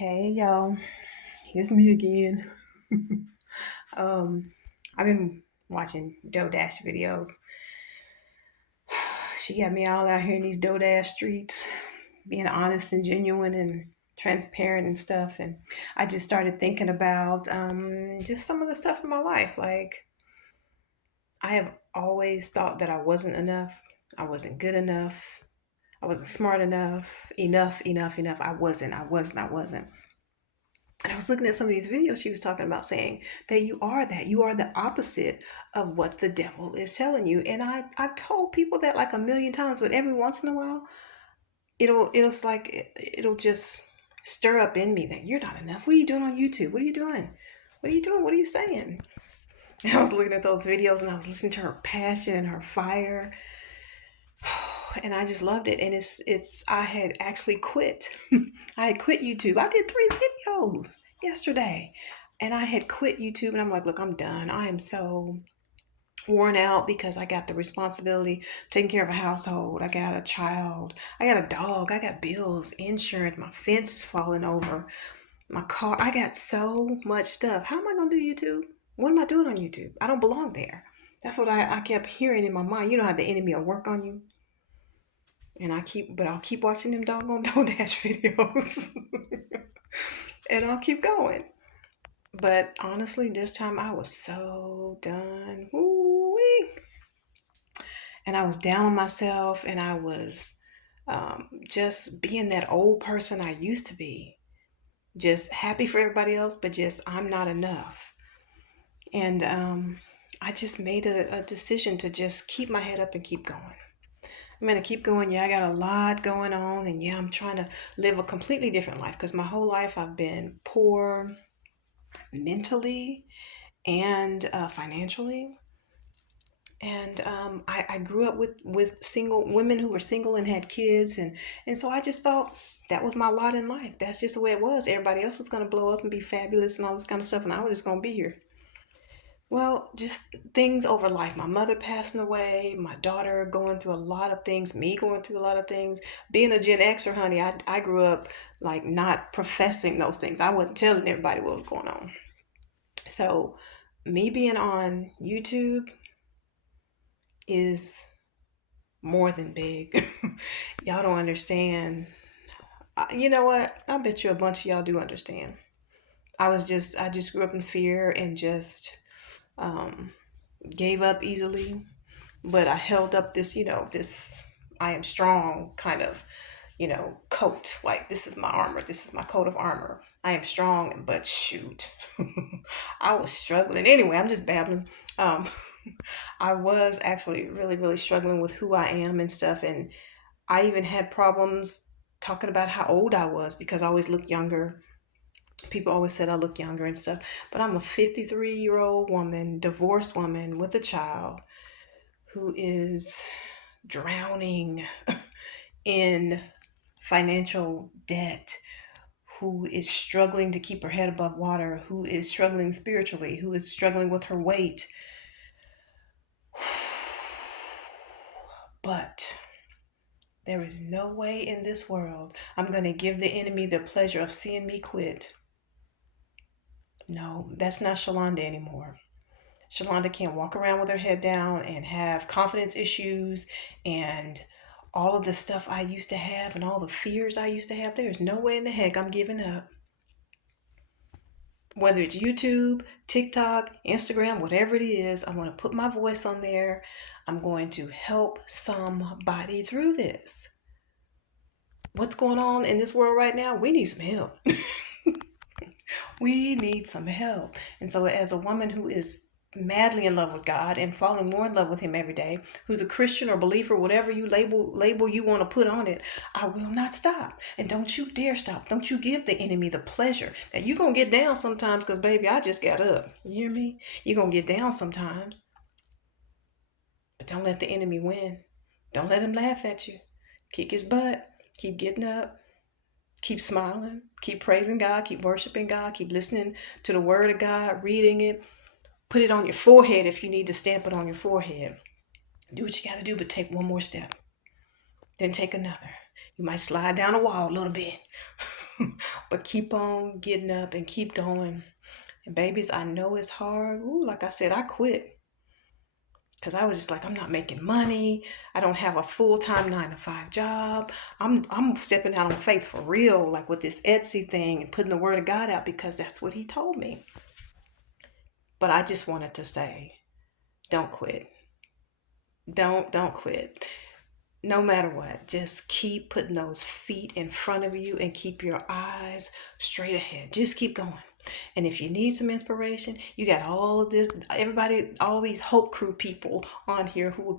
Hey y'all, it's me again. um, I've been watching DoorDash videos. She got me all out here in these DoorDash streets, being honest and genuine and transparent and stuff. And I just started thinking about just some of the stuff in my life. Like I have always thought that I wasn't enough. I wasn't good enough. I wasn't smart enough. Enough. I wasn't. And I was looking at some of these videos she was talking about saying that you are that. You are the opposite of what the devil is telling you. And I've told people that like a million times, but every once in a while, it'll just stir up in me that you're not enough. What are you doing on YouTube? What are you doing? What are you doing? What are you saying? And I was looking at those videos and I was listening to her passion and her fire. And I just loved it. And it's I had actually quit. I had quit YouTube. I did 3 videos yesterday. And I had quit YouTube and I'm like, look, I'm done. I am so worn out because I got the responsibility taking care of a household. I got a child. I got a dog. I got bills, insurance. My fence is falling over. My car. I got so much stuff. How am I gonna do YouTube? What am I doing on YouTube? I don't belong there. That's what I kept hearing in my mind. You know how the enemy will work on you? And I'll keep watching them doggone DoorDash videos. And I'll keep going. But honestly, this time I was so done. Woo-wee. And I was down on myself and I was just being that old person I used to be. Just happy for everybody else, but just I'm not enough. And I just made a decision to just keep my head up and keep going. I'm gonna keep going. Yeah, I got a lot going on, and yeah, I'm trying to live a completely different life because my whole life I've been poor mentally and financially. And I grew up with single women who were single and had kids, and so I just thought that was my lot in life. That's just the way it was. Everybody else was gonna blow up and be fabulous and all this kind of stuff, and I was just gonna be here. Well, just things over life. My mother passing away, my daughter going through a lot of things, me going through a lot of things. Being a Gen Xer, honey, I grew up like not professing those things. I wasn't telling everybody what was going on. So, me being on YouTube is more than big. Y'all don't understand. You know what? I bet you a bunch of y'all do understand. I just grew up in fear and just um, gave up easily, but I held up this, this I am strong kind of, coat. Like, this is my armor. This is my coat of armor. I am strong, but shoot, I was struggling. Anyway, I'm just babbling. Um, I was actually really, really struggling with who I am and stuff. And I even had problems talking about how old I was because I always looked younger. People always said I look younger and stuff. But I'm a 53-year-old woman, divorced woman with a child who is drowning in financial debt, who is struggling to keep her head above water, who is struggling spiritually, who is struggling with her weight. But there is no way in this world I'm going to give the enemy the pleasure of seeing me quit. No, that's not Shalonda anymore. Shalonda can't walk around with her head down and have confidence issues and all of the stuff I used to have and all the fears I used to have. There's no way in the heck I'm giving up. Whether it's YouTube, TikTok, Instagram, whatever it is, I'm going to put my voice on there. I'm going to help somebody through this. What's going on in this world right now? We need some help. We need some help. And so, as a woman who is madly in love with God and falling more in love with Him every day, who's a Christian or believer, whatever you label you want to put on it, I will not stop. And don't you dare stop. Don't you give the enemy the pleasure. Now you're gonna get down sometimes, because baby, I just got up. You hear me? You're gonna get down sometimes, but don't let the enemy win. Don't let him laugh at you. Kick his butt. Keep getting up. Keep smiling, keep praising God, keep worshiping God, keep listening to the word of God, reading it. Put it on your forehead if you need to stamp it on your forehead. Do what you got to do, but take one more step. Then take another. You might slide down a wall a little bit. But keep on getting up and keep going. And babies, I know it's hard. Ooh, like I said, I quit because I was just like, I'm not making money. I don't have a full-time 9 to 5 job. I'm stepping out on faith for real, like with this Etsy thing and putting the word of God out because that's what he told me. But I just wanted to say, don't quit. Don't quit. No matter what, just keep putting those feet in front of you and keep your eyes straight ahead. Just keep going. And if you need some inspiration, you got all of this, everybody, all these Hope Crew people on here who will be